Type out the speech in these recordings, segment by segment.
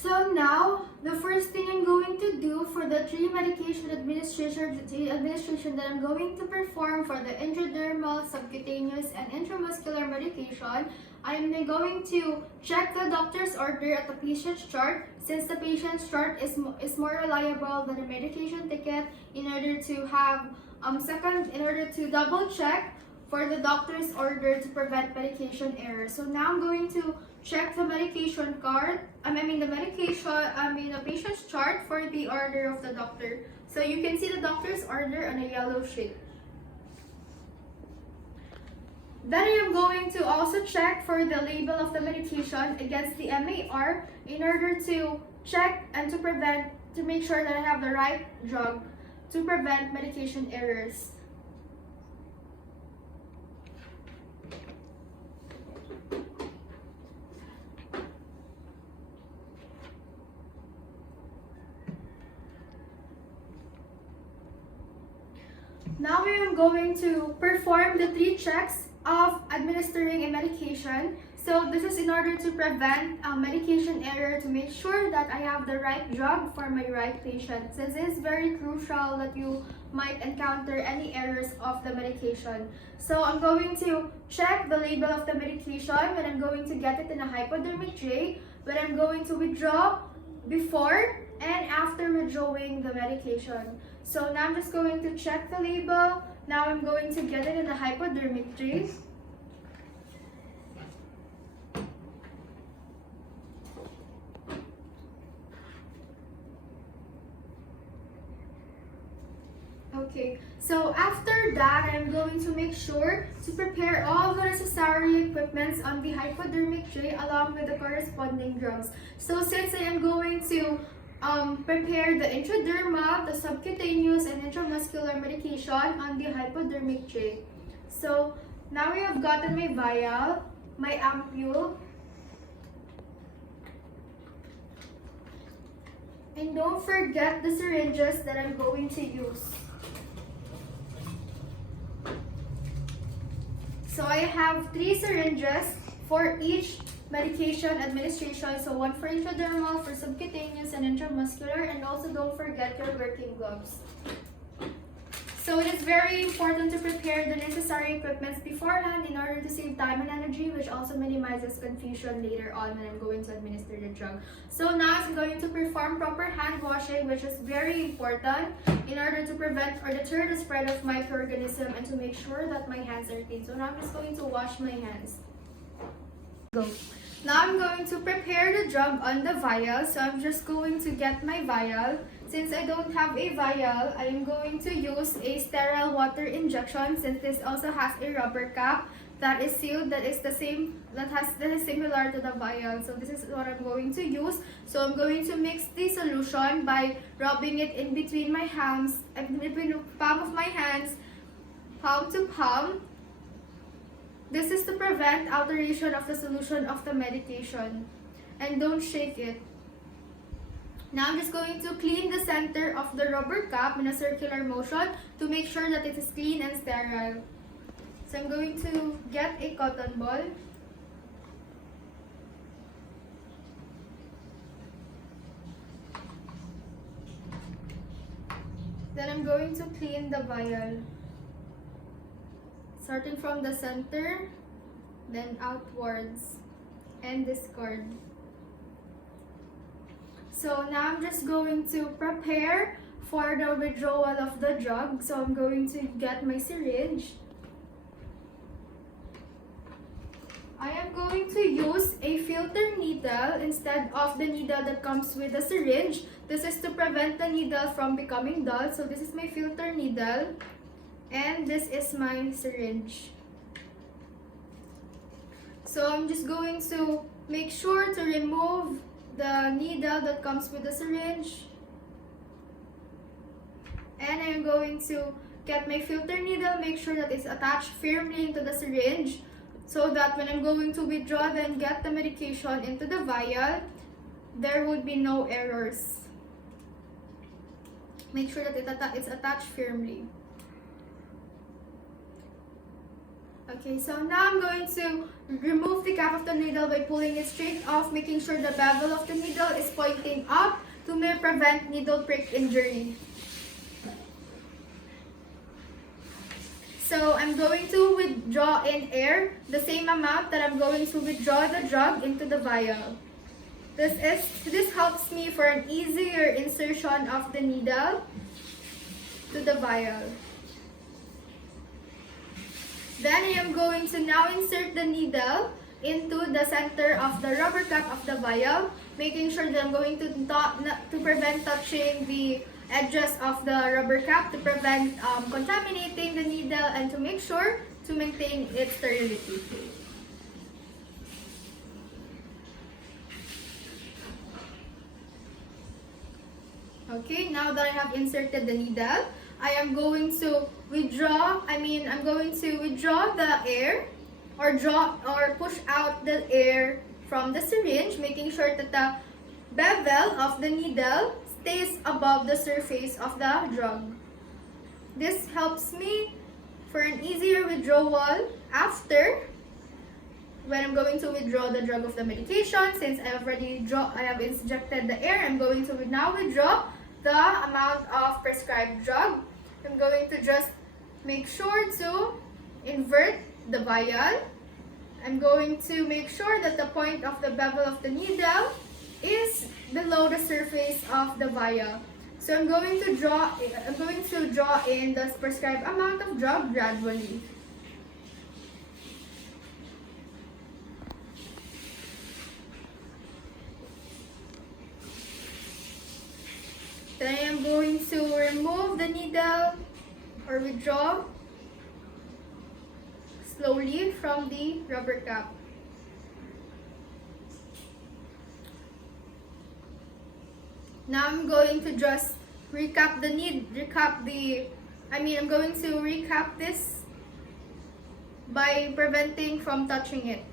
So now, the first thing I'm going to do for the three medication administration that I'm going to perform for the intradermal, subcutaneous, and intramuscular medication, I'm going to check the doctor's order at the patient's chart, since the patient's chart is more reliable than the medication ticket, in order to have in order to double check for the doctor's order to prevent medication error. So now I'm going to check the medication card, the patient's chart for the order of the doctor. So you can see the doctor's order on a yellow sheet. Then I am going to also check for the label of the medication against the MAR in order to check and to make sure that I have the right drug to prevent medication errors. Now I am going to perform the 3 checks of administering a medication. So this is in order to prevent medication error, to make sure that I have the right drug for my right patient, since it is very crucial that you might encounter any errors of the medication. So I'm going to check the label of the medication when I'm going to get it in a hypodermic tray, when I'm going to withdraw before and after withdrawing the medication. So now I'm just going to check the label. Now I'm going to get it in a hypodermic tray. Okay, so after that, I'm going to make sure to prepare all the necessary equipments on the hypodermic tray along with the corresponding drugs. So since I am going to prepare the intradermal, the subcutaneous, and intramuscular medication on the hypodermic tray. So now we have gotten my vial, my ampule, and don't forget the syringes that I'm going to use. So I have 3 syringes for each medication administration. So 1 for intradermal, for subcutaneous, and intramuscular, and also don't forget your working gloves. So it is very important to prepare the necessary equipment beforehand in order to save time and energy, which also minimizes confusion later on when I'm going to administer the drug. So now I'm going to perform proper hand washing, which is very important in order to prevent or deter the spread of microorganisms and to make sure that my hands are clean. So now I'm just going to wash my hands. Go. Now I'm going to prepare the drug on the vial. So I'm just going to get my vial. Since I don't have a vial, I am going to use a sterile water injection, since this also has a rubber cap that is sealed, that is similar to the vial. So this is what I'm going to use. So I'm going to mix the solution by rubbing it in between my hands, in between the palm of my hands, palm to palm. This is to prevent alteration of the solution of the medication. And don't shake it. Now I'm just going to clean the center of the rubber cap in a circular motion to make sure that it is clean and sterile. So I'm going to get a cotton ball. Then I'm going to clean the vial, starting from the center, then outwards, and discard. So now I'm just going to prepare for the withdrawal of the drug. So I'm going to get my syringe. I am going to use a filter needle instead of the needle that comes with the syringe. This is to prevent the needle from becoming dull. So this is my filter needle, and this is my syringe. So I'm just going to make sure to remove the needle that comes with the syringe, and I'm going to get my filter needle, make sure that it's attached firmly into the syringe, so that when I'm going to withdraw and get the medication into the vial, there would be no errors. Make sure that it's attached firmly. Okay, so now I'm going to remove the cap of the needle by pulling it straight off, making sure the bevel of the needle is pointing pointing up to prevent needle prick injury. So I'm going to withdraw in air the same amount that I'm going to withdraw the drug into the vial. This helps me for an easier insertion of the needle to the vial. Then I am going to now insert the needle into the center of the rubber cap of the vial, making sure that I'm going to prevent touching the edges of the rubber cap, to prevent contaminating the needle, and to make sure to maintain its sterility. Okay, now that I have inserted the needle, I am going to withdraw the air, or push out the air from the syringe, making sure that the bevel of the needle stays above the surface of the drug. This helps me for an easier withdrawal after, when I'm going to withdraw the drug of the medication. Since I have injected the air, I'm going to now withdraw the amount of prescribed drug. I'm going to just make sure to invert the vial. I'm going to make sure that the point of the bevel of the needle is below the surface of the vial. So I'm going to draw in the prescribed amount of drug gradually. Then I am going to remove the needle, or withdraw slowly from the rubber cap. Now I'm going to just recap this by preventing from touching it.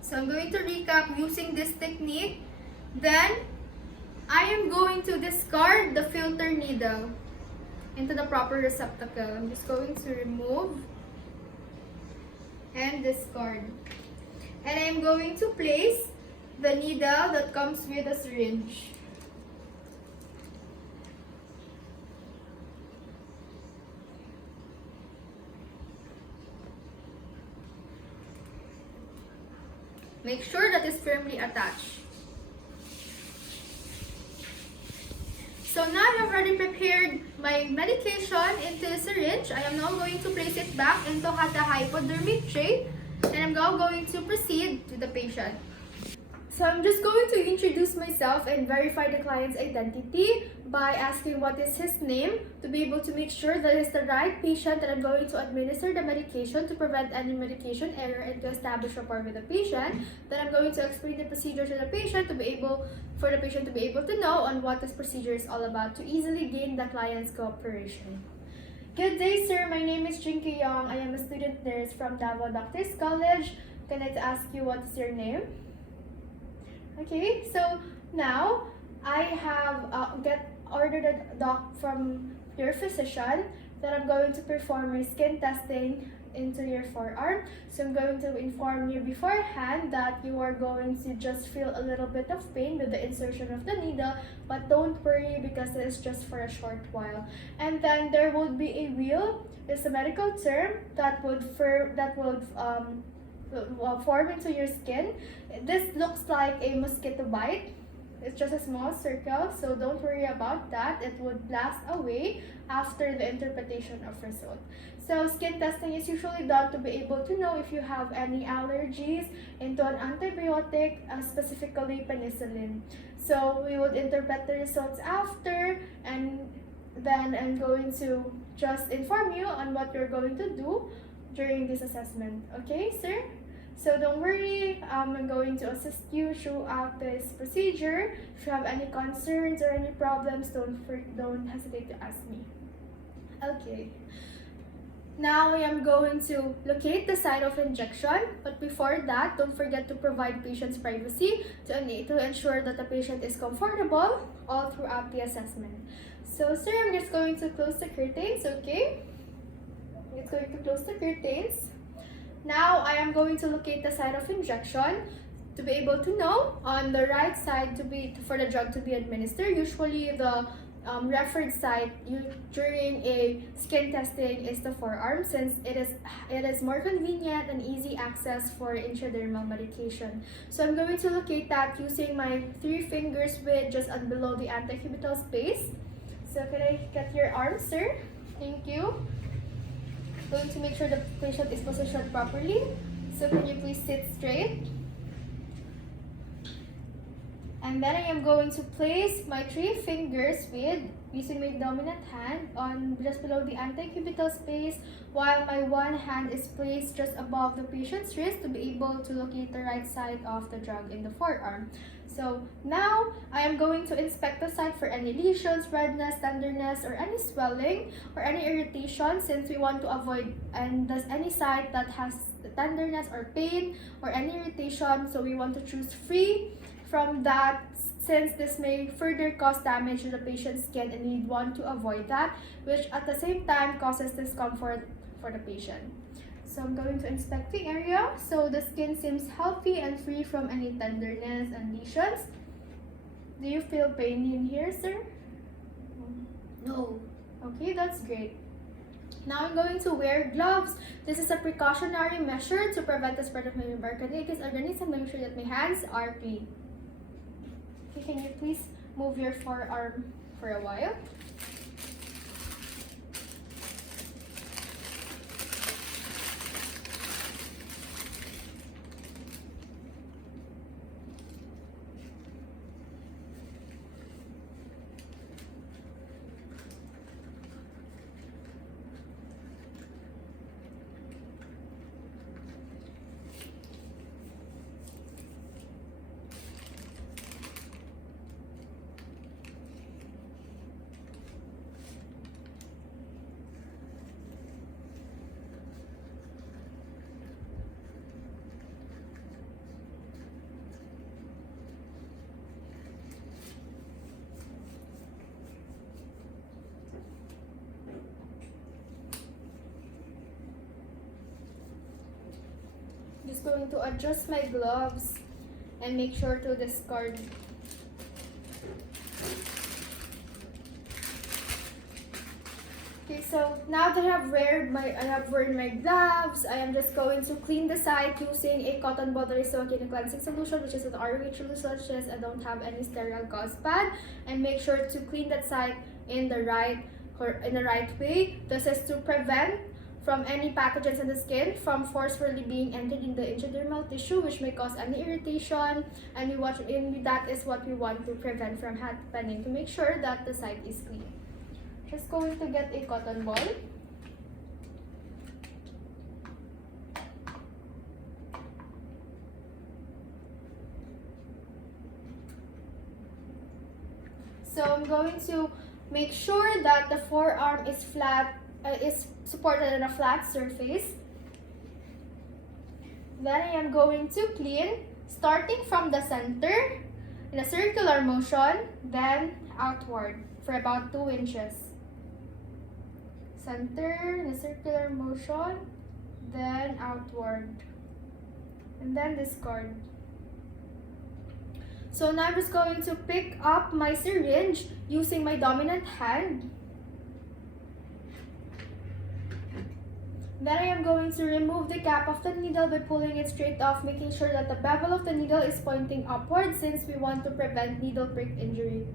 So I'm going to recap using this technique. Then I am going to discard the filter needle into the proper receptacle. I'm just going to remove and discard. And I am going to place the needle that comes with the syringe. Make sure that it's firmly attached. So now I have already prepared my medication into the syringe. I am now going to place it back into the hypodermic tray, and I'm now going to proceed to the patient. So I'm just going to introduce myself and verify the client's identity by asking what is his name, to be able to make sure that it's the right patient that I'm going to administer the medication, to prevent any medication error and to establish rapport with the patient. Then I'm going to explain the procedure to the patient for the patient to be able to know on what this procedure is all about, to easily gain the client's cooperation. Good day, sir. My name is Jinky. I am a student nurse from Davao Doctors College. Can I ask you what is your name? Okay, so now I have ordered a doc from your physician that I'm going to perform my skin testing into your forearm. So I'm going to inform you beforehand that you are going to just feel a little bit of pain with the insertion of the needle, but don't worry because it's just for a short while. And then there will be a wheal. It's a medical term that would form into your skin. This looks like a mosquito bite. It's just a small circle, so don't worry about that. It would blast away after the interpretation of result. So skin testing is usually done to be able to know if you have any allergies into an antibiotic, specifically penicillin. So we would interpret the results after, and then I'm going to just inform you on what you're going to do during this assessment. Okay, sir? So don't worry, I'm going to assist you throughout this procedure. If you have any concerns or any problems, don't hesitate to ask me. Okay. Now I am going to locate the site of injection, but before that, don't forget to provide patient's privacy to ensure that the patient is comfortable all throughout the assessment. So sir, I'm just going to close the curtains, okay? It's going to close the curtains. Now I am going to locate the site of injection to be able to know on the right side for the drug to be administered. Usually the referred site during a skin testing is the forearm, since it is more convenient and easy access for intradermal medication. So I'm going to locate that using my 3 fingers with just below the antecubital space. So can I get your arm, sir? Thank you. Going to make sure the patient is positioned properly. So can you please sit straight? And then I am going to place my 3 fingers using my dominant hand on just below the antecubital space, while my one hand is placed just above the patient's wrist to be able to locate the right side of the drug in the forearm. So now I am going to inspect the site for any lesions, redness, tenderness, or any swelling or any irritation, since we want to avoid any site that has tenderness or pain or any irritation. So we want to choose free from that, since this may further cause damage to the patient's skin, and we want to avoid that, which at the same time causes discomfort for the patient. So I'm going to inspect the area. So the skin seems healthy and free from any tenderness and lesions. Do you feel pain in here, sir? No. Okay, that's great. Now I'm going to wear gloves. This is a precautionary measure to prevent the spread of my myocarditis organism. Make sure that my hands are clean. Okay, can you please move your forearm for a while? Just going to adjust my gloves and make sure to discard. Okay, so now that I have worn my gloves, I am just going to clean the site using a cotton ball that is soaked in a cleansing solution, which is an ROH solution. I don't have any sterile gauze pad, and make sure to clean that site in the right way. This is to prevent from any pathogens in the skin from forcefully being entered in the intradermal tissue, which may cause any irritation, and that is what we want to prevent from happening, to make sure that the site is clean. Just going to get a cotton ball. So I'm going to make sure that the forearm is flat, is supported on a flat surface. Then I am going to clean, starting from the center in a circular motion, then outward for about 2 inches. Center in a circular motion, then outward, and then discard. So now I'm just going to pick up my syringe using my dominant hand. Then I am going to remove the cap of the needle by pulling it straight off, making sure that the bevel of the needle is pointing upward, since we want to prevent needle prick injury.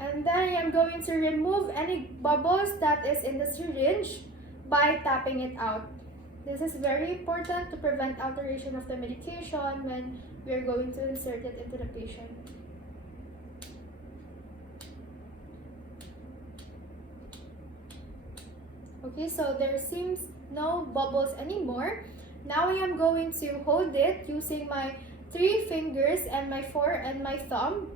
And then I am going to remove any bubbles that is in the syringe by tapping it out. This is very important to prevent alteration of the medication when we are going to insert it into the patient. Okay, so there seems no bubbles anymore. Now I am going to hold it using my 3 fingers and my thumb.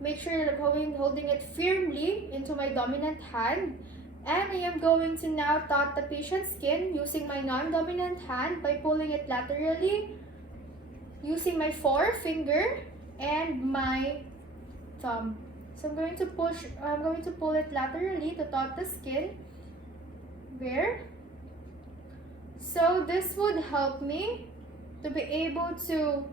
Make sure that I'm holding it firmly into my dominant hand. And I am going to now touch the patient's skin using my non-dominant hand by pulling it laterally using my 4 finger and my thumb. So I'm going to pull it laterally to top the skin. Where? So this would help me to be able to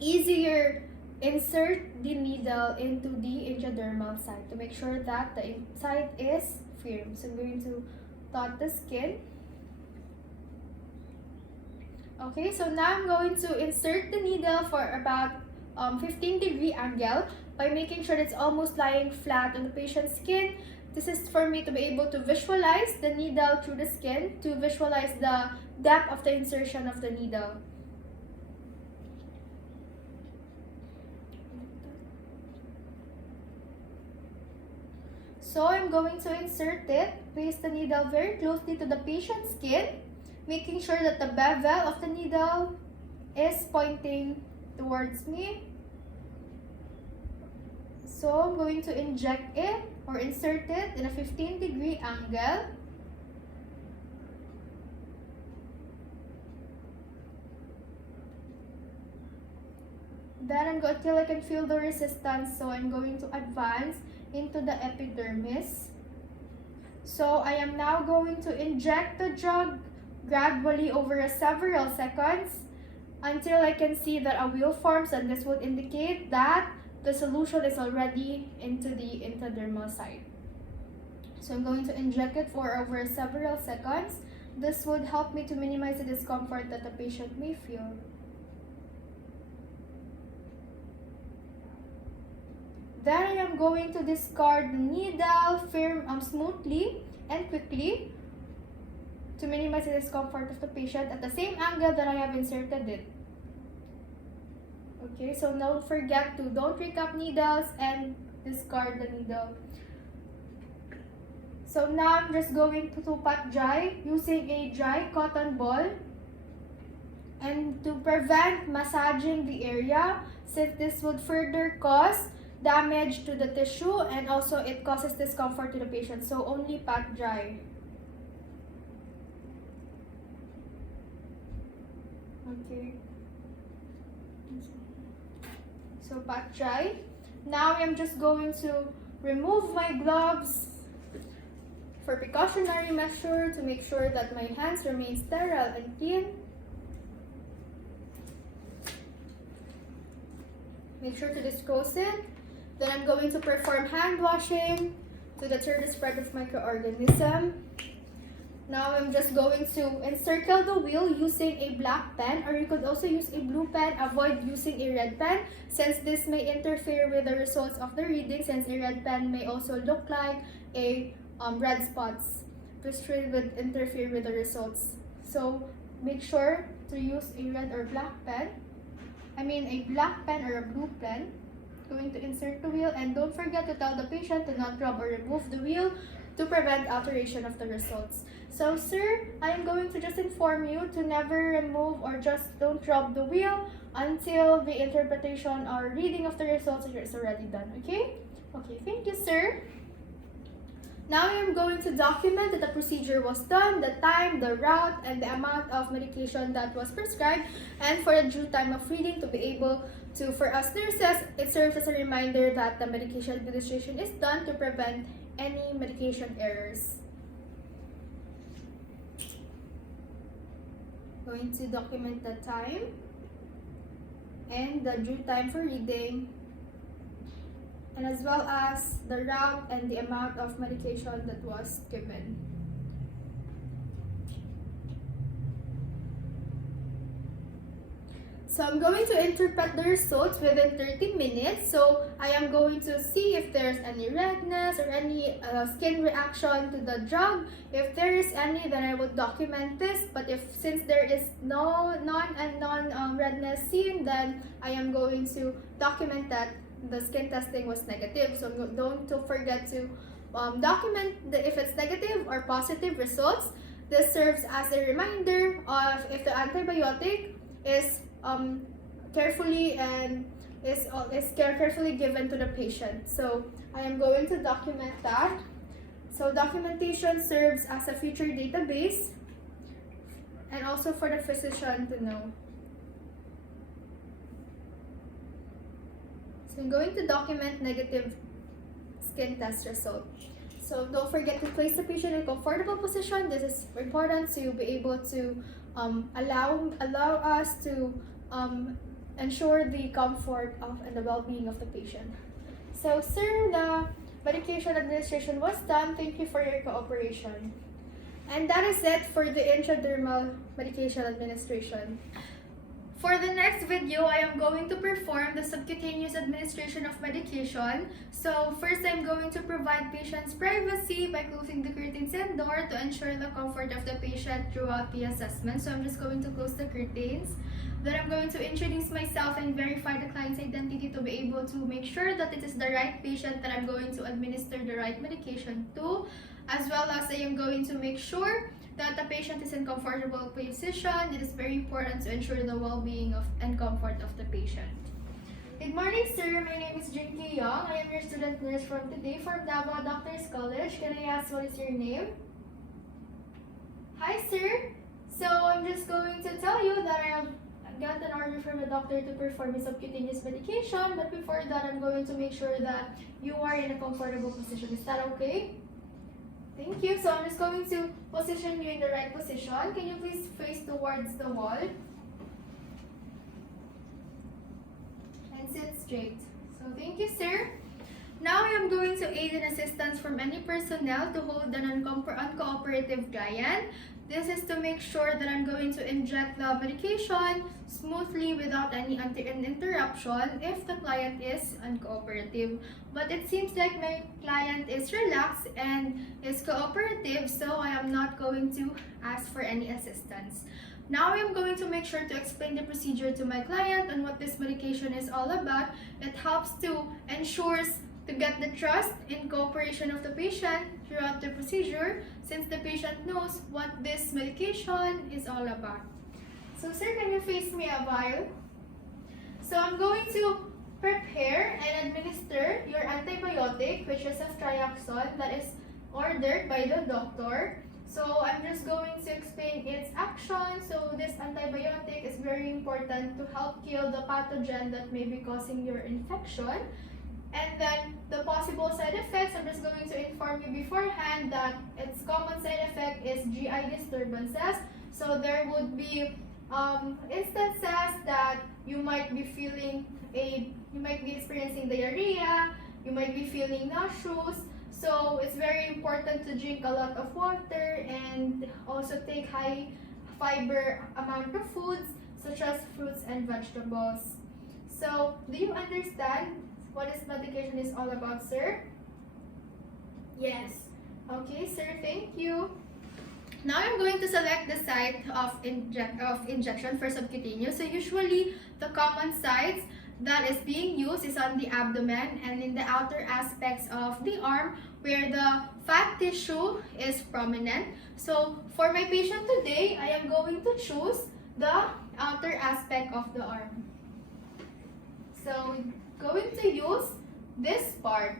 easier insert the needle into the intradermal side to make sure that the inside is firm. So I'm going to dot the skin. Okay, so now I'm going to insert the needle for about 15-degree angle by making sure it's almost lying flat on the patient's skin. This is for me to be able to visualize the needle through the skin, to visualize the depth of the insertion of the needle. So I'm going to insert it, place the needle very closely to the patient's skin, making sure that the bevel of the needle is pointing towards me. So I'm going to inject it or insert it in a 15-degree angle. Then until I can feel the resistance, so I'm going to advance into the epidermis. So I am now going to inject the drug gradually over several seconds until I can see that a wheal forms, and this would indicate that the solution is already into the intradermal side. So I'm going to inject it for over several seconds. This would help me to minimize the discomfort that the patient may feel. Then I am going to discard the needle smoothly and quickly to minimize the discomfort of the patient at the same angle that I have inserted it. Okay, so don't forget to don't recap needles and discard the needle. So now I'm just going to pat dry using a dry cotton ball, and to prevent massaging the area, since this would further cause damage to the tissue and also it causes discomfort to the patient. So only pat dry. Okay. So pat dry. Now I'm just going to remove my gloves for precautionary measure to make sure that my hands remain sterile and clean. Make sure to disclose it. Then I'm going to perform hand washing to deter the spread of microorganism. Now I'm just going to encircle the wheel using a black pen, or you could also use a blue pen. Avoid using a red pen since this may interfere with the results of the reading, since a red pen may also look like a red spots. This would interfere with the results. So make sure to use a red or black pen. A black pen or a blue pen. Going to insert the wheel, and don't forget to tell the patient to not rub or remove the wheel to prevent alteration of the results. So sir, I am going to just inform you to never remove or just don't rub the wheel until the interpretation or reading of the results is already done. Okay? Okay, thank you sir. Now I am going to document that the procedure was done, the time, the route, and the amount of medication that was prescribed, and for the due time of reading to be able to, for us nurses, it serves as a reminder that the medication administration is done to prevent any medication errors. Going to document the time and the due time for reading, and as well as the route and the amount of medication that was given. So I'm going to interpret the results within 30 minutes. So I am going to see if there's any redness or any skin reaction to the drug. If there is any, then I will document this. But since there is non redness seen, then I am going to document that the skin testing was negative. So don't forget to document if it's negative or positive results. This serves as a reminder of if the antibiotic is carefully given to the patient. So I am going to document that. So documentation serves as a future database and also for the physician to know. So I'm going to document negative skin test result. So don't forget to place the patient in a comfortable position. This is important to be able to allow us to ensure the comfort of and the well-being of the patient. So sir, the medication administration was done. Thank you for your cooperation. And that is it for the intradermal medication administration. For the next video, I am going to perform the subcutaneous administration of medication. So first, I'm going to provide patients privacy by closing the curtains and door to ensure the comfort of the patient throughout the assessment. So I'm just going to close the curtains. Then I'm going to introduce myself and verify the client's identity to be able to make sure that it is the right patient that I'm going to administer the right medication to, as well as I am going to make sure that the patient is in comfortable position. It is very important to ensure the well-being of and comfort of the patient. Good morning, sir. My name is Jinky Young. I am your student nurse from today from Davao Doctors College. Can I ask what is your name? Hi, sir. So I'm just going to tell you that I have got an order from the doctor to perform a subcutaneous medication. But before that, I'm going to make sure that you are in a comfortable position. Is that okay? Thank you. So I'm just going to position you in the right position. Can you please face towards the wall? And sit straight. So thank you, sir. Now I am going to aid in assistance from any personnel to hold an uncooperative client. This is to make sure that I'm going to inject the medication smoothly without any interruption if the client is uncooperative. But it seems like my client is relaxed and is cooperative, so I am not going to ask for any assistance. Now I am going to make sure to explain the procedure to my client and what this medication is all about. It helps to ensure to get the trust in cooperation of the patient throughout the procedure, since the patient knows what this medication is all about. So sir, can you face me a vial? So I'm going to prepare and administer your antibiotic, which is ceftriaxone, that is ordered by the doctor. So I'm just going to explain its action. So this antibiotic is very important to help kill the pathogen that may be causing your infection. And then the possible side effects, I'm just going to inform you beforehand that its common side effect is GI disturbances. So there would be instances that you might be experiencing diarrhea, you might be feeling nauseous. So it's very important to drink a lot of water and also take high fiber amount of foods such as fruits and vegetables. So do you understand what this medication is all about, sir? Yes. Okay, sir, thank you. Now I'm going to select the site of injection for subcutaneous. So usually the common sites that is being used is on the abdomen and in the outer aspects of the arm where the fat tissue is prominent. So for my patient today, I am going to choose the outer aspect of the arm. So going to use this part.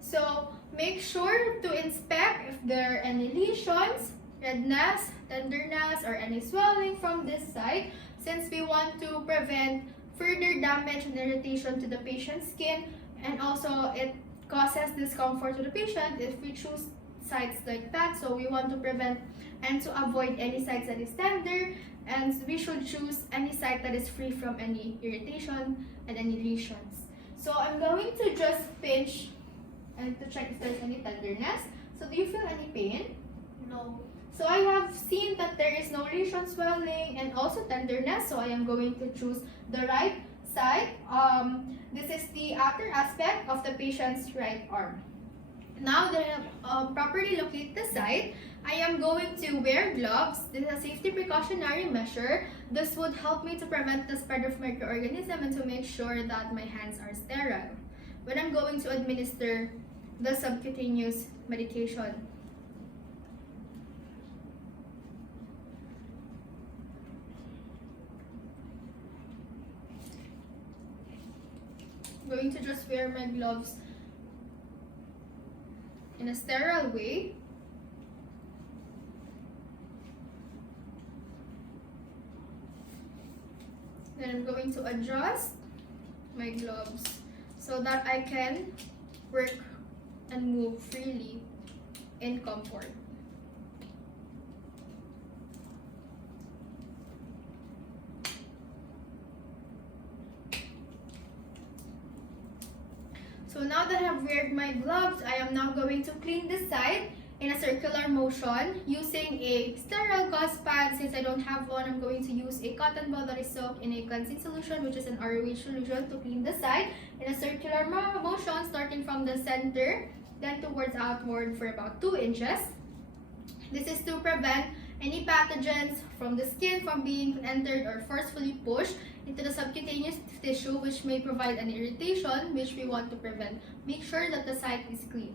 So make sure to inspect if there are any lesions, redness, tenderness, or any swelling from this side, since we want to prevent further damage and irritation to the patient's skin, and also it causes discomfort to the patient if we choose sites like that. So we want to prevent and to avoid any sites that is tender, and we should choose any site that is free from any irritation and any lesions. So I'm going to just pinch and to check if there's any tenderness. So do you feel any pain? No. So I have seen that there is no lesion, swelling, and also tenderness. So I am going to choose the right side. This is the outer aspect of the patient's right arm. Now that I have properly located the site, I am going to wear gloves. This is a safety precautionary measure. This would help me to prevent the spread of microorganisms and to make sure that my hands are sterile when I'm going to administer the subcutaneous medication. I'm going to just wear my gloves in a sterile way. Then I'm going to adjust my gloves so that I can work and move freely in comfort. So now that I have weared my gloves, I am now going to clean this side in a circular motion using a sterile gauze pad. Since I don't have one, I'm going to use a cotton ball that is soaked in a cleansing solution, which is an ROH solution, to clean the side in a circular motion starting from the center, then towards outward for about 2 inches. This is to prevent any pathogens from the skin from being entered or forcefully pushed into the subcutaneous tissue, which may provide an irritation, which we want to prevent. Make sure that the site is clean.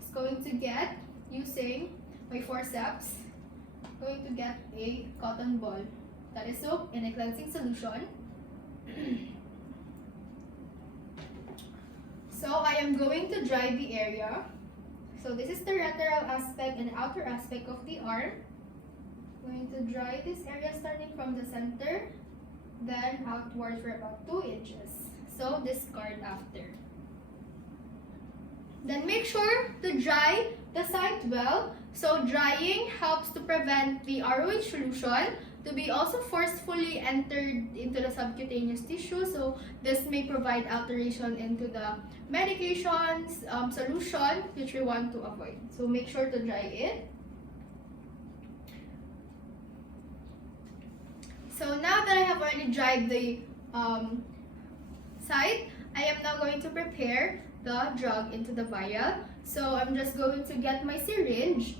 It's going to get, using my forceps, going to get a cotton ball that is soaked in a cleansing solution. So I am going to dry the area. So this is the parenteral aspect and outer aspect of the arm. I'm going to dry this area starting from the center, then outward for about 2 inches. So discard after. Then make sure to dry the site well. So drying helps to prevent the ROH solution to be also forcefully entered into the subcutaneous tissue. So this may provide alteration into the medication's solution, which we want to avoid. So make sure to dry it. So now that I have already dried the site, I am now going to prepare the drug into the vial. So I'm just going to get my syringe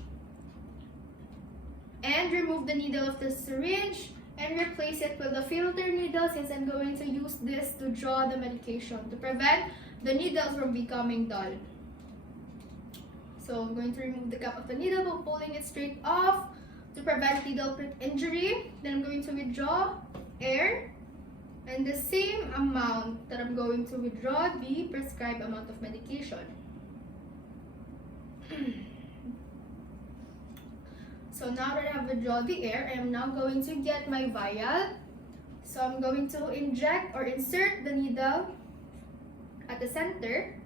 and remove the needle of the syringe and replace it with a filter needle, since I'm going to use this to draw the medication to prevent the needles from becoming dull. So I'm going to remove the cap of the needle by pulling it straight off to prevent needle prick injury. Then I'm going to withdraw air and the same amount that I'm going to withdraw the prescribed amount of medication. So now that I have withdrawn the air, I am now going to get my vial. So I'm going to inject or insert the needle at the center.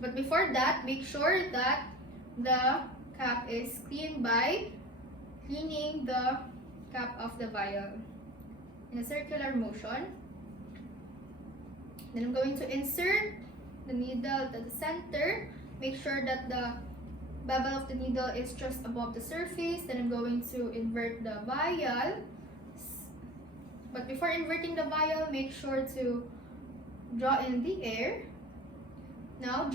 But before that, make sure that the cap is clean by cleaning the cap of the vial in a circular motion. Then I'm going to insert the needle at the center. Make sure that the bevel of the needle is just above the surface. Then I'm going to invert the vial. But before inverting the vial, make sure to draw in the air. Now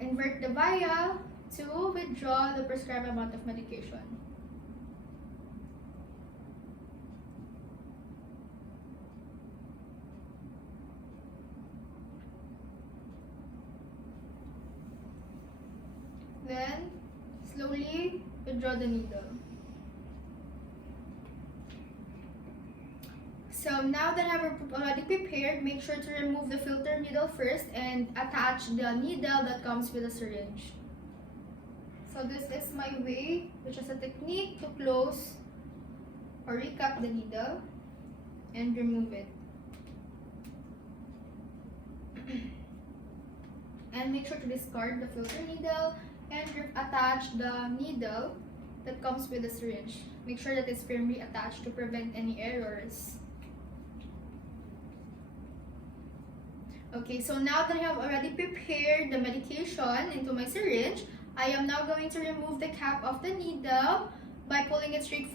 invert the vial to withdraw the prescribed amount of medication. Then slowly withdraw the needle. So now that I have already prepared, make sure to remove the filter needle first and attach the needle that comes with the syringe. So this is my way, which is a technique to close or recap the needle and remove it. And make sure to discard the filter needle and attach the needle that comes with the syringe. Make sure that it's firmly attached to prevent any errors. Okay, so now that I have already prepared the medication into my syringe, I am now going to remove the cap of the needle by pulling it straight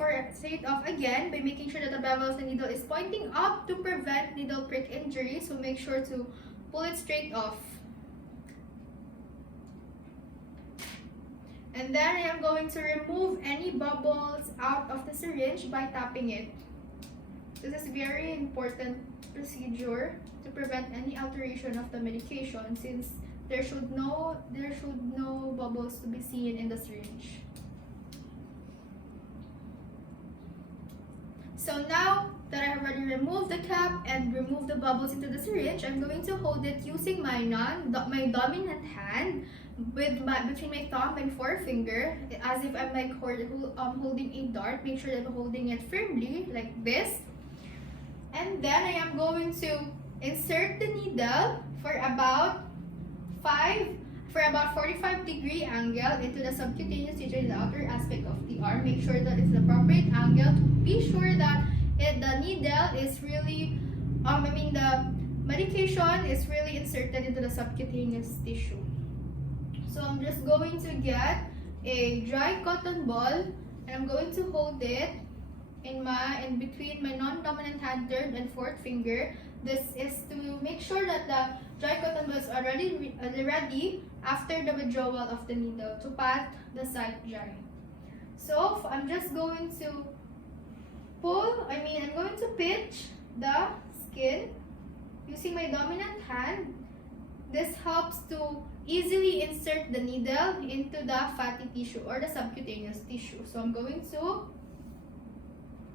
off again, by making sure that the bevel of the needle is pointing up to prevent needle prick injury. So make sure to pull it straight off. And then I am going to remove any bubbles out of the syringe by tapping it. This is very important procedure to prevent any alteration of the medication, since there should no bubbles to be seen in the syringe. So now that I have already removed the cap and removed the bubbles into the syringe, I'm going to hold it using my dominant hand between my thumb and forefinger, as if I'm like holding a dart. Make sure that I'm holding it firmly like this. And then I am going to insert the needle for about 5 for about 45-degree angle into the subcutaneous tissue in the outer aspect of the arm. Make sure that it's the appropriate angle to be sure that the needle is really, the medication is really inserted into the subcutaneous tissue. So I'm just going to get a dry cotton ball and I'm going to hold it in between my non-dominant hand, third and fourth finger. This is to make sure that the dry cotton ball is already ready after the withdrawal of the needle to pat the site dry. So I'm just going to I'm going to pinch the skin using my dominant hand. This helps to easily insert the needle into the fatty tissue or the subcutaneous tissue. So I'm going to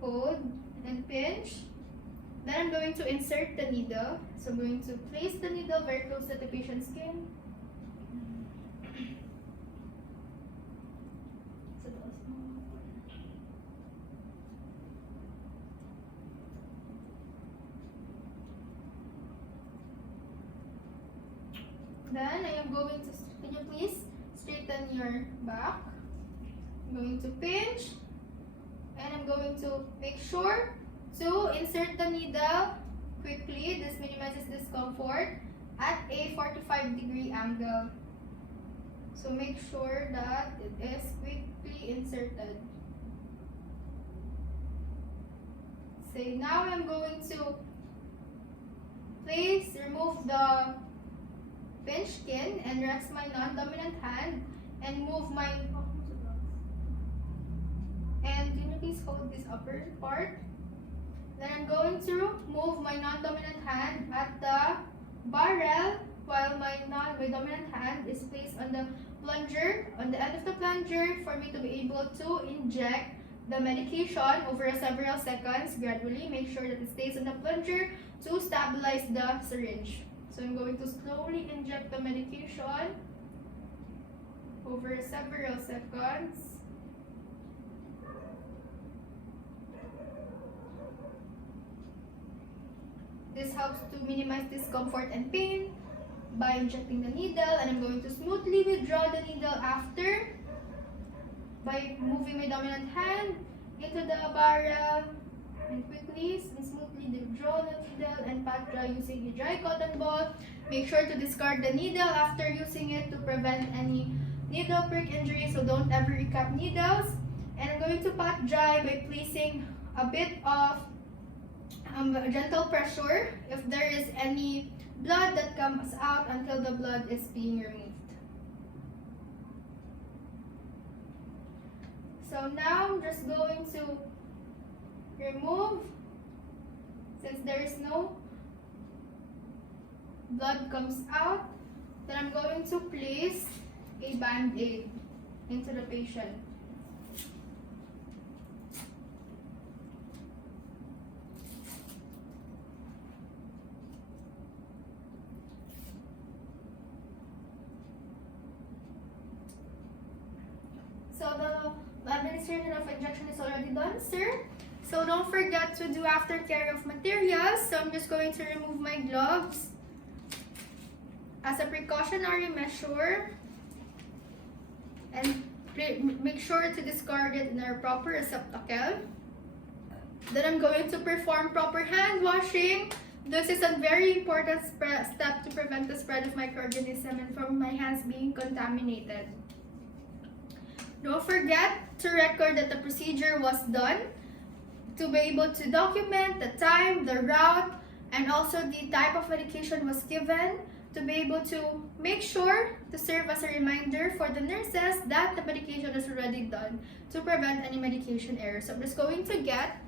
hold and pinch. Then I'm going to insert the needle. So I'm going to place the needle very close to the patient's skin. Then I am going to, can you please straighten your back? I'm going to pinch and I'm going to make sure to insert the needle quickly. This minimizes discomfort at a 45-degree angle. So make sure that it is quickly inserted. So now I'm going to remove the pinch skin and rest my non-dominant hand and move my, and can you please hold this upper part? Then I'm going to move my non-dominant hand at the barrel while my dominant hand is placed on the plunger, on the end of the plunger, for me to be able to inject the medication over several seconds gradually. Make sure that it stays on the plunger to stabilize the syringe. So I'm going to slowly inject the medication over several seconds. This helps to minimize discomfort and pain by injecting the needle, and I'm going to smoothly withdraw the needle after by moving my dominant hand into the barrel and quickly and smoothly withdraw the needle and pat dry using a dry cotton ball. Make sure to discard the needle after using it to prevent any needle prick injury, so don't ever recap needles. And I'm going to pat dry by placing a bit of gentle pressure if there is any blood that comes out until the blood is being removed. So now I'm just going to remove, since there is no blood comes out, then I'm going to place a band-aid into the patient. So the administration of injection is already done, sir. So don't forget to do aftercare of materials. So I'm just going to remove my gloves as a precautionary measure and make sure to discard it in our proper receptacle. Then I'm going to perform proper hand washing. This is a very important step to prevent the spread of microorganisms and from my hands being contaminated. Don't forget to record that the procedure was done, to be able to document the time, the route, and also the type of medication was given, to be able to make sure to serve as a reminder for the nurses that the medication is already done to prevent any medication errors. So I'm just going to get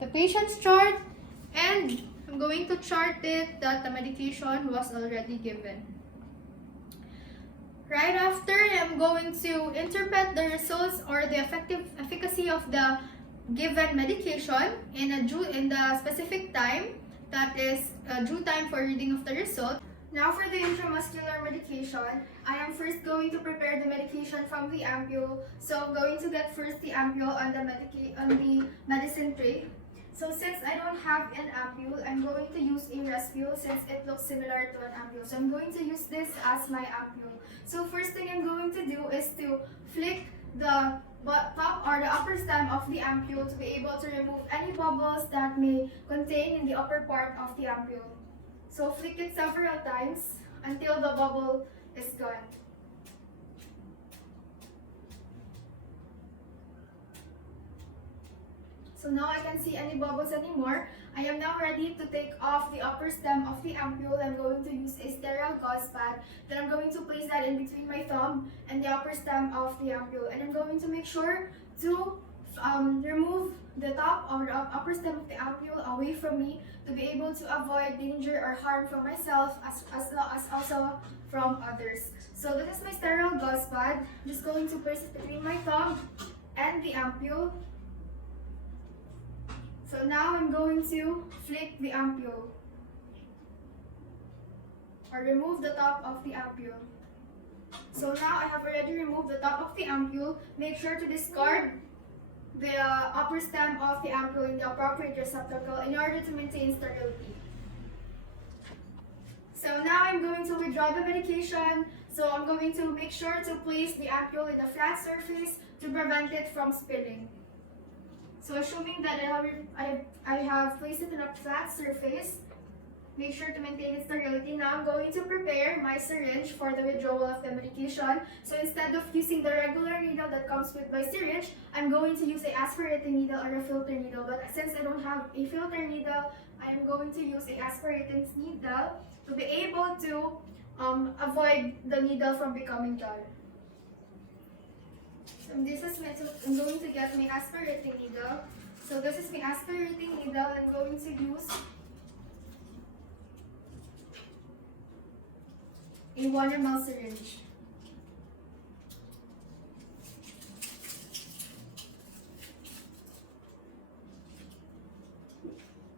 the patient's chart and I'm going to chart it that the medication was already given. Right after, I'm going to interpret the results or the efficacy of the given medication in the specific time, that is due time for reading of the result. Now for the intramuscular medication, I am first going to prepare the medication from the ampule. So I'm going to get first the ampule on the medicine tray. So since I don't have an ampule, I'm going to use a respule since it looks similar to an ampule. So I'm going to use this as my ampule. So first thing I'm going to do is to flick the top or the upper stem of the ampule to be able to remove any bubbles that may contain in the upper part of the ampule. So flick it several times until the bubble is gone. So now I can't see any bubbles anymore. I am now ready to take off the upper stem of the ampule. I'm going to use a sterile gauze pad. Then I'm going to place that in between my thumb and the upper stem of the ampule. And I'm going to make sure to remove the top or the upper stem of the ampule away from me to be able to avoid danger or harm from myself as well as also from others. So this is my sterile gauze pad. I'm just going to place it between my thumb and the ampule. So now I'm going to flick the ampule or remove the top of the ampule. So now I have already removed the top of the ampule. Make sure to discard the upper stem of the ampule in the appropriate receptacle in order to maintain sterility. So now I'm going to withdraw the medication. So I'm going to make sure to place the ampule in a flat surface to prevent it from spilling. So assuming that I have placed it in a flat surface, make sure to maintain its sterility. Now I'm going to prepare my syringe for the withdrawal of the medication. So instead of using the regular needle that comes with my syringe, I'm going to use a aspirating needle or a filter needle. But since I don't have a filter needle, I am going to use a aspirating needle to be able to avoid the needle from becoming dull. So this is I'm going to get my aspirating needle. So this is my aspirating needle. I'm going to use a 1 ml syringe.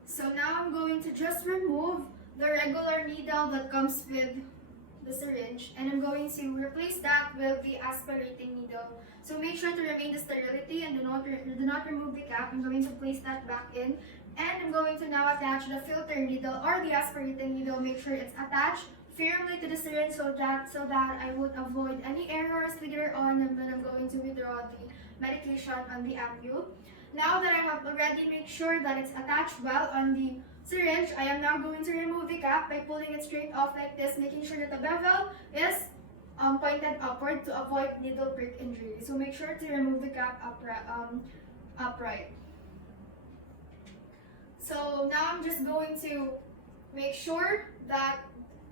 So now I'm going to just remove the regular needle that comes with the syringe, and I'm going to replace that with the aspirating needle. So make sure to remain the sterility and do not remove the cap. I'm going to place that back in, and I'm going to now attach the filter needle or the aspirating needle. Make sure it's attached firmly to the syringe so that I would avoid any errors later on when I'm going to withdraw the medication on the ampule. Now that I have already made sure that it's attached well on the syringe, I am now going to remove the cap by pulling it straight off like this, making sure that the bevel is pointed upward to avoid needle prick injury. So make sure to remove the cap upright. So now I'm just going to make sure that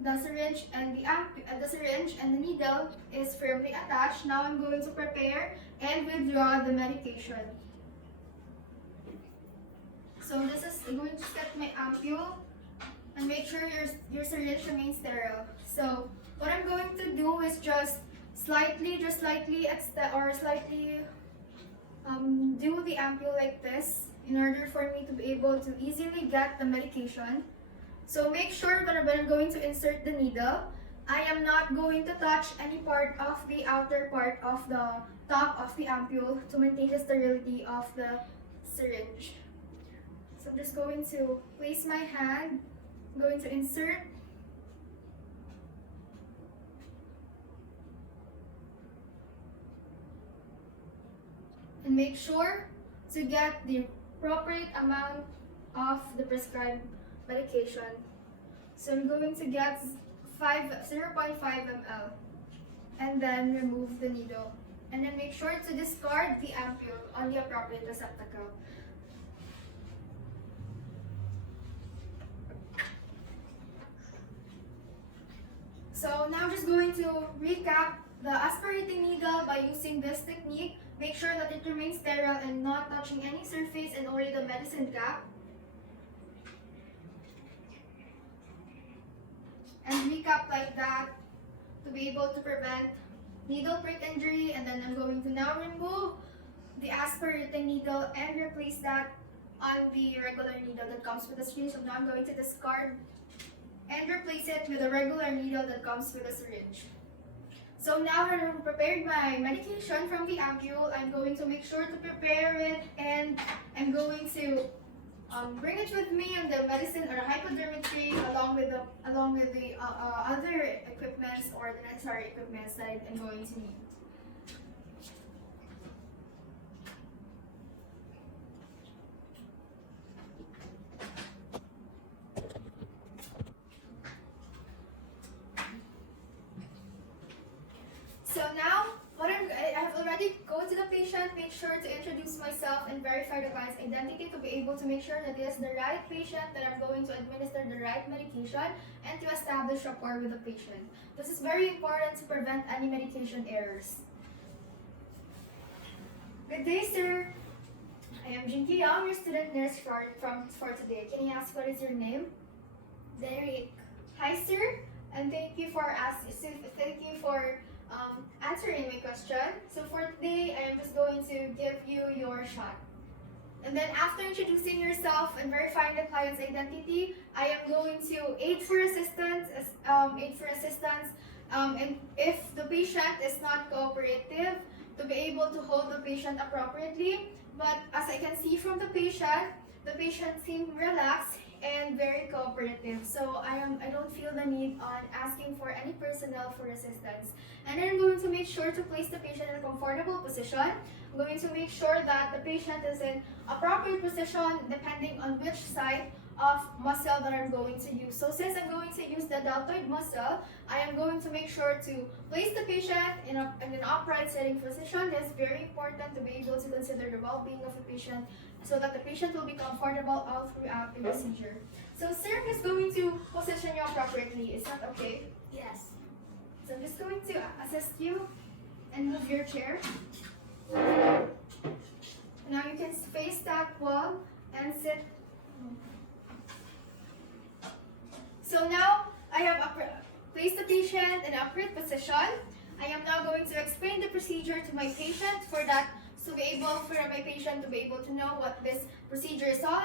the syringe and the needle is firmly attached. Now I'm going to prepare and withdraw the medication. So this is, I'm going to set my ampule and make sure your syringe remains sterile. So what I'm going to do is just slightly do the ampule like this in order for me to be able to easily get the medication. So make sure that when I'm going to insert the needle, I am not going to touch any part of the outer part of the top of the ampule to maintain the sterility of the syringe. So I'm just going to place my hand, I'm going to insert, and make sure to get the appropriate amount of the prescribed medication. So I'm going to get 0.5 ml and then remove the needle. And then make sure to discard the ampule on the appropriate receptacle. So now I'm just going to recap the aspirating needle by using this technique. Make sure that it remains sterile and not touching any surface and only the medicine cap. And recap like that to be able to prevent needle prick injury. And then I'm going to now remove the aspirating needle and replace that on the regular needle that comes with the syringe. So now I'm going to discard and replace it with a regular needle that comes with a syringe. So now that I've prepared my medication from the ampule, I'm going to make sure to prepare it, and I'm going to bring it with me on the medicine or hypodermetry along with the other equipments or the necessary equipments that I'm going to need. So now, I have already go to the patient, make sure to introduce myself and verify the client's identity to be able to make sure that it is the right patient, that I'm going to administer the right medication, and to establish rapport with the patient. This is very important to prevent any medication errors. Good day, sir. I am Jinky. I'm your student nurse for today. Can you ask what is your name? Derek. Hi, sir, and thank you for answering my question. So for today, I am just going to give you your shot. And then after introducing yourself and verifying the client's identity, I am going to aid for assistance. And if the patient is not cooperative, to be able to hold the patient appropriately. But as I can see from the patient seemed relaxed and very cooperative. So I don't feel the need on asking for any personnel for assistance. And then I'm going to make sure to place the patient in a comfortable position. I'm going to make sure that the patient is in appropriate position depending on which side of muscle that I'm going to use. So since I'm going to use the deltoid muscle, I am going to make sure to place the patient in an upright sitting position. It's very important to be able to consider the well-being of the patient so that the patient will be comfortable all throughout the procedure. So sir is going to position you appropriately. Is that okay? Yes. So I'm just going to assist you and move your chair. Now you can face that wall and sit. So now I have placed the patient in an upright position. I am now going to explain the procedure to my patient for my patient to be able to know what this procedure is all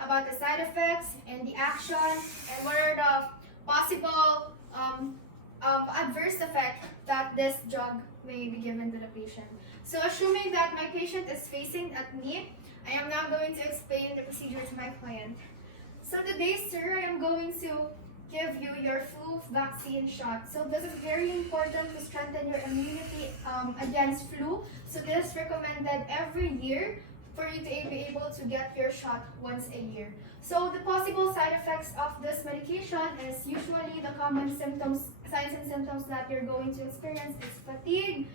about the side effects and the action, and what are the possible adverse effects that this drug may be given to the patient. So assuming that my patient is facing at me, I am now going to explain the procedure to my client. So today, sir, I am going to give you your flu vaccine shot. So this is very important to strengthen your immunity against flu. So this is recommended every year for you to be able to get your shot once a year. So the possible side effects of this medication is usually the common signs and symptoms that you're going to experience is fatigue,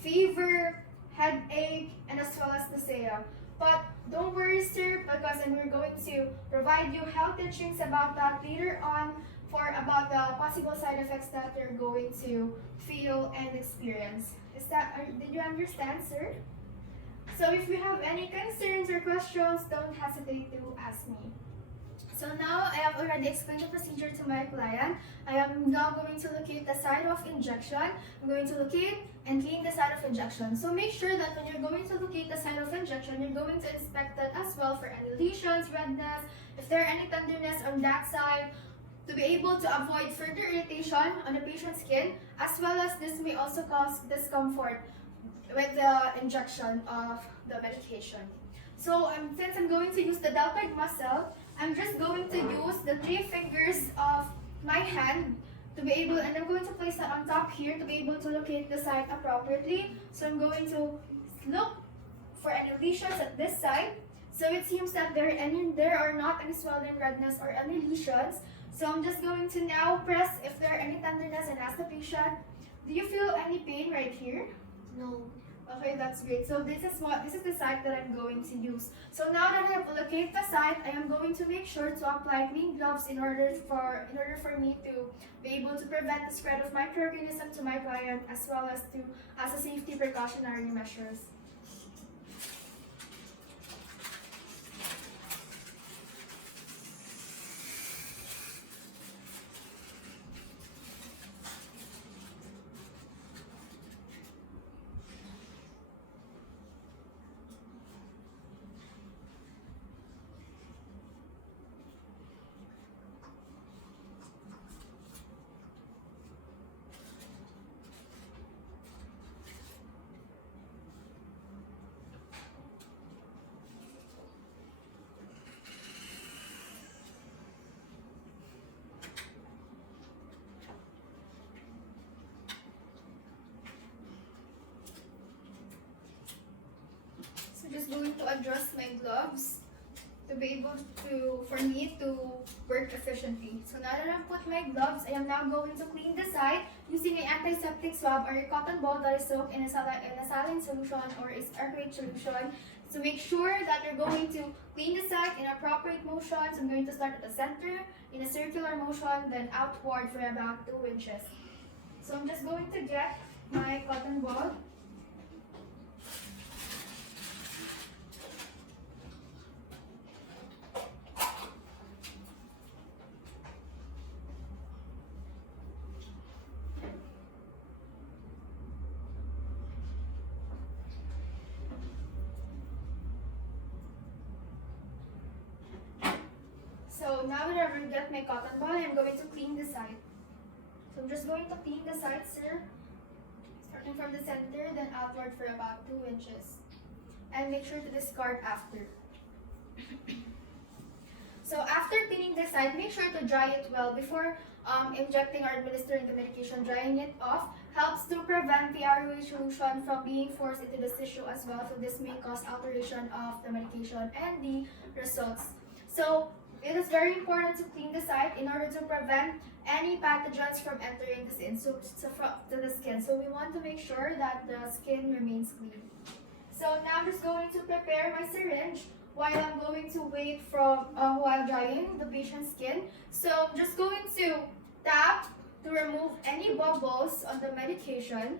fever, headache, and as well as nausea. But don't worry, sir, because we're going to provide you health teachings about that later on about the possible side effects that you're going to feel and experience. Did you understand, sir? So if you have any concerns or questions, don't hesitate to ask me. So now I have already explained the procedure to my client. I am now going to locate the site of injection. I'm going to locate and clean the site of injection. So make sure that when you're going to locate the site of injection, you're going to inspect that as well for any lesions, redness, if there are any tenderness on that side, to be able to avoid further irritation on the patient's skin, as well as this may also cause discomfort with the injection of the medication. So since I'm going to use the deltoid muscle, I'm just going to use the 3 fingers of my hand to be able, and I'm going to place that on top here to be able to locate the site appropriately. So I'm going to look for any lesions at this side. So it seems that there are not any swelling, redness, or any lesions. So I'm just going to now press if there are any tenderness and ask the patient, do you feel any pain right here? No. Okay, that's great. So this is the site that I'm going to use. So now that I have located the site, I am going to make sure to apply clean gloves in order for me to be able to prevent the spread of microorganisms to my client, as well as a safety precautionary measures. going to adjust my gloves to be able for me to work efficiently. So now that I've put my gloves, I am now going to clean the site using an antiseptic swab or a cotton ball that is soaked in a saline solution or a air solution. So make sure that you're going to clean the site in appropriate motions. I'm going to start at the center in a circular motion, then outward for about 2 inches. So I'm just going to get my cotton ball. So now that I've got my cotton ball, I'm going to clean the site. So I'm just going to clean the site, sir. Starting from the center, then outward for about 2 inches. And make sure to discard after. So after cleaning the site, make sure to dry it well before injecting or administering the medication. Drying it off helps to prevent the ROH solution from being forced into the tissue as well. So this may cause alteration of the medication and the results. So it is very important to clean the site in order to prevent any pathogens from entering the skin. To the skin. So we want to make sure that the skin remains clean. So now I'm just going to prepare my syringe while I'm going to wait while drying the patient's skin. So I'm just going to tap to remove any bubbles on the medication.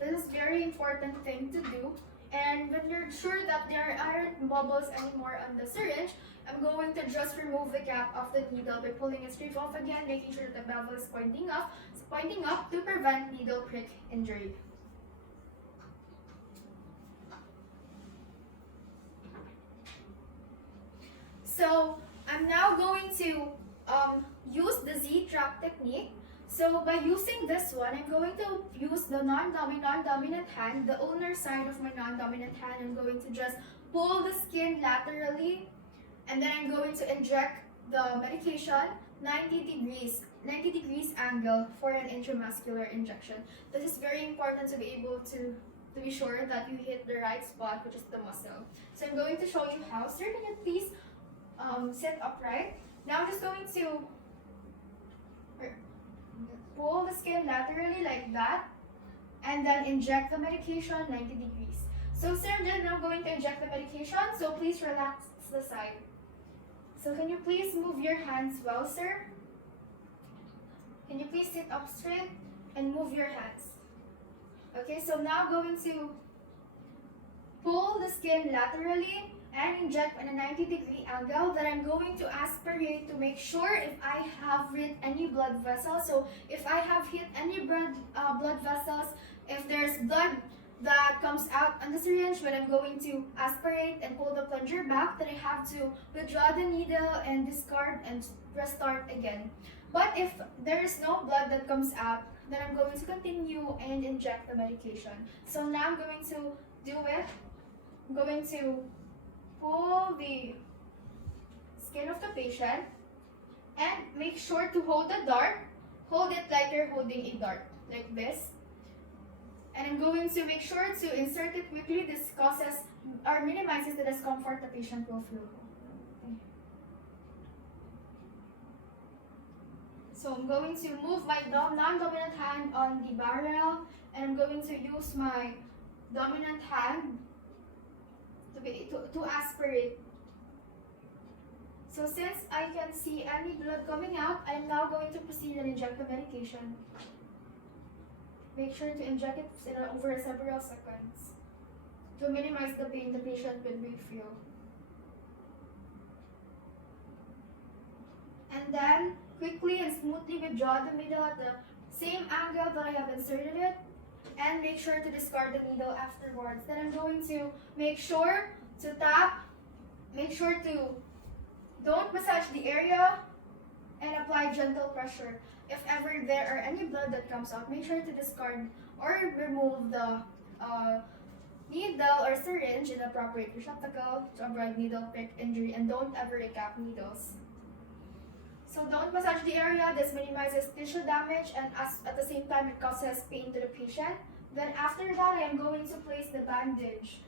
This is very important thing to do. And when you're sure that there aren't bubbles anymore on the syringe, I'm going to just remove the cap of the needle by pulling it straight off again, making sure that the bevel is pointing up to prevent needle prick injury. So I'm now going to use the Z-trap technique. So by using this one, I'm going to use the non-dominant hand, the owner side of my non-dominant hand. I'm going to just pull the skin laterally, and then I'm going to inject the medication 90 degrees angle for an intramuscular injection. This is very important to be able to be sure that you hit the right spot, which is the muscle. So I'm going to show you how. Sir, can you please sit upright? Now I'm just going to pull the skin laterally like that, and then inject the medication 90 degrees. So sir, I'm now going to inject the medication, so please relax the side. So can you please move your hands well, sir? Can you please sit up straight and move your hands? Okay, so now going to pull the skin laterally and inject at a 90-degree angle. Then I'm going to aspirate to make sure if I have hit any blood vessels. So if I have hit any blood vessels, if there's blood that comes out on the syringe, when I'm going to aspirate and pull the plunger back, then I have to withdraw the needle and discard and restart again. But if there is no blood that comes out, then I'm going to continue and inject the medication. So now I'm going to do it. I'm going to pull the skin of the patient and make sure to hold the dart. Hold it like you're holding a dart, like this. And I'm going to make sure to insert it quickly. This causes or minimizes the discomfort the patient will feel. So I'm going to move my non-dominant hand on the barrel, and I'm going to use my dominant hand to aspirate. So since I can see any blood coming out, I am now going to proceed and inject the medication. Make sure to inject it over several seconds to minimize the pain the patient will feel. And then quickly and smoothly withdraw the needle at the same angle that I have inserted it, and make sure to discard the needle afterwards. Then I'm going to make sure to tap, make sure to don't massage the area, and apply gentle pressure. If ever there are any blood that comes out, make sure to discard or remove the needle or syringe in the appropriate receptacle to avoid needle prick injury, and don't ever recap needles. So don't massage the area. This minimizes tissue damage, and at the same time it causes pain to the patient. Then after that, I am going to place the bandage.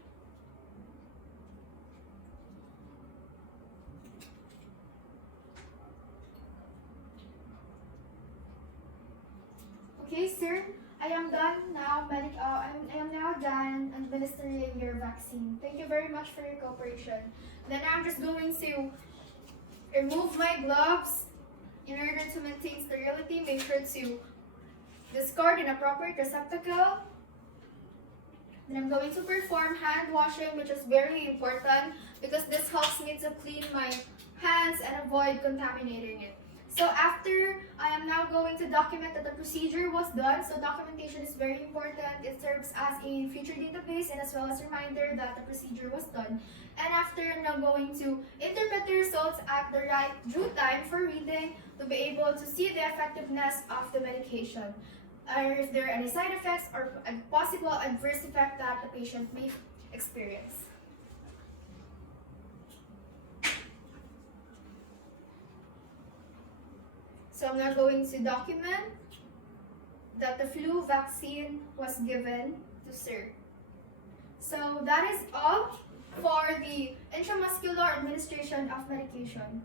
sir, I am done now. I am now done administering your vaccine. Thank you very much for your cooperation. Then I'm just going to remove my gloves in order to maintain sterility. Make sure to discard in a proper receptacle. Then I'm going to perform hand washing, which is very important because this helps me to clean my hands and avoid contaminating it. So after, I am now going to document that the procedure was done. So documentation is very important. It serves as a future database and as well as a reminder that the procedure was done. And after, I'm now going to interpret the results at the right due time for reading to be able to see the effectiveness of the medication, or if there are any side effects or a possible adverse effect that the patient may experience. So I'm now going to document that the flu vaccine was given to sir. So that is all for the intramuscular administration of medication.